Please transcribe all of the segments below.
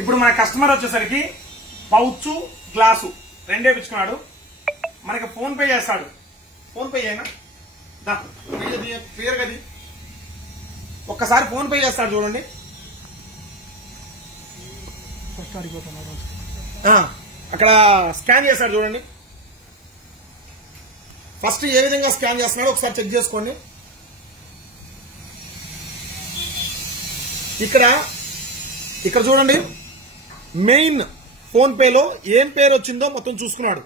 ఇప్పుడు మన కస్టమర్ వచ్చేసరికి పౌచ్ గ్లాసు రెండే పిచ్చుకున్నాడు. మనకి ఫోన్ పే చేస్తాడు. ఫోన్ పే అయినా క్లియర్ గది ఒక్కసారి ఫోన్ పే చేస్తాడు చూడండి. అక్కడ స్కాన్ చేస్తాడు చూడండి. ఫస్ట్ ఏ విధంగా స్కాన్ చేస్తున్నాడో ఒకసారి చెక్ చేసుకోండి. ఇక్కడ చూడండి, మెయిన్ ఫోన్ పేలో ఏం పేరు వచ్చిందో మొత్తం చూసుకున్నాడు.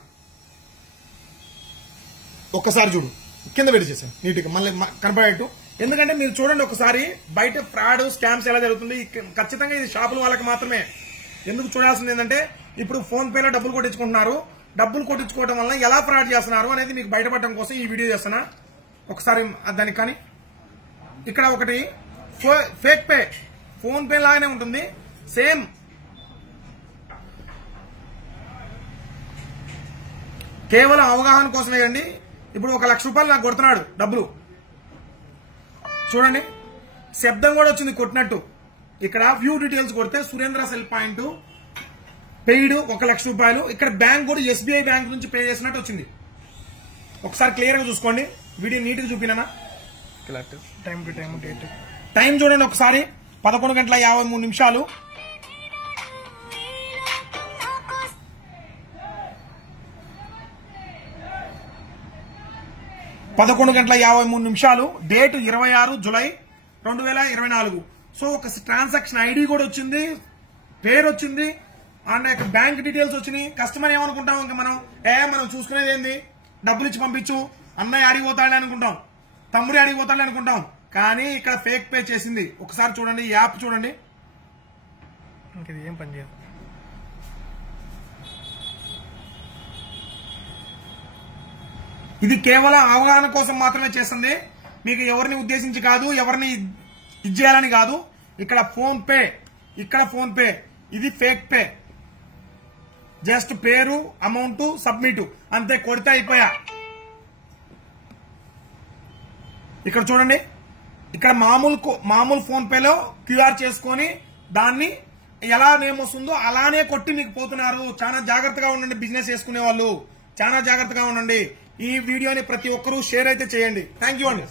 ఒక్కసారి చూడు, కింద పెట్టి చేశాను నీట్గా మళ్ళీ కనపడేట్టు. ఎందుకంటే మీరు చూడండి ఒకసారి, బయట ఫ్రాడ్ స్కామ్స్ ఎలా జరుగుతుంది. ఖచ్చితంగా ఇది షాపుల వాళ్ళకి మాత్రమే. ఎందుకు చూడాల్సింది ఏంటంటే, ఇప్పుడు ఫోన్ పేలో డబ్బులు కొట్టించుకుంటున్నారు. డబ్బులు కొట్టించుకోవడం వల్ల ఎలా ఫ్రాడ్ చేస్తున్నారు అనేది మీకు బయటపడడం కోసం ఈ వీడియో చేస్తున్నా. ఒకసారి దానికి కానీ ఇక్కడ ఒకటి ఫేక్ పే, ఫోన్ పే లాగానే ఉంటుంది సేమ్. కేవలం అవగాహన కోసమే అండి. ఇప్పుడు 1 లక్ష రూపాయలు నాకు కొడుతున్నాడు డబ్బులు. చూడండి, శబ్దం కూడా వచ్చింది కొట్టినట్టు. ఇక్కడ వ్యూ డీటెయిల్స్ కొడితే సురేంద్ర సెల్ పాయింట్ పెయిడ్ 1 లక్ష రూపాయలు. ఇక్కడ బ్యాంక్ కూడా ఎస్బీఐ బ్యాంక్ నుంచి పే చేసినట్టు వచ్చింది. ఒకసారి క్లియర్ గా చూసుకోండి. వీడియో నీట్ గా చూపినా. Time to time date time చూడండి ఒకసారి. 11:53. 11:53. Date 26 July 2024. సో ఒక ట్రాన్సాక్షన్ ఐడి కూడా వచ్చింది, పేరు వచ్చింది, అండ్ ఇక్కడ బ్యాంక్ డీటెయిల్స్ వచ్చినాయి. కస్టమర్ ఏమనుకుంటాం, ఇంకా మనం చూసుకునేది ఏంది, డబ్బులు ఇచ్చి పంపించు, అన్నయ్య అడిగిపోతాడు అనుకుంటాం, తమ్ముడి అడిగిపోతాడు అనుకుంటాం. కానీ ఇక్కడ ఫేక్ పే చేసింది. ఒకసారి చూడండి, యాప్ చూడండి. ఇంకది ఏం పని చేయదు. ఇది కేవలం అవగాహన కోసం మాత్రమే చేస్తుంది. మీకు ఎవరిని ఉద్దేశించి కాదు, ఎవరిని ఇది చేయాలని కాదు. ఇక్కడ ఫోన్ పే, ఇది ఫేక్ పే. జస్ట్ పేరు, అమౌంట్, సబ్మిట్ అంతే, కొడితే అయిపోయా. ఇక్కడ చూడండి, ఇక్కడ మామూలు ఫోన్ పేలో క్యూఆర్ చేసుకొని దాన్ని ఎలా నేమ్ వస్తుందో అలానే కొట్టి మీకు పోతున్నారు. చాలా జాగ్రత్తగా ఉండండి, బిజినెస్ చేసుకునే వాళ్ళు చాలా జాగ్రత్తగా ఉండండి. ఈ వీడియోని ప్రతి ఒక్కరూ షేర్ అయితే చేయండి. థ్యాంక్ యూ అండి.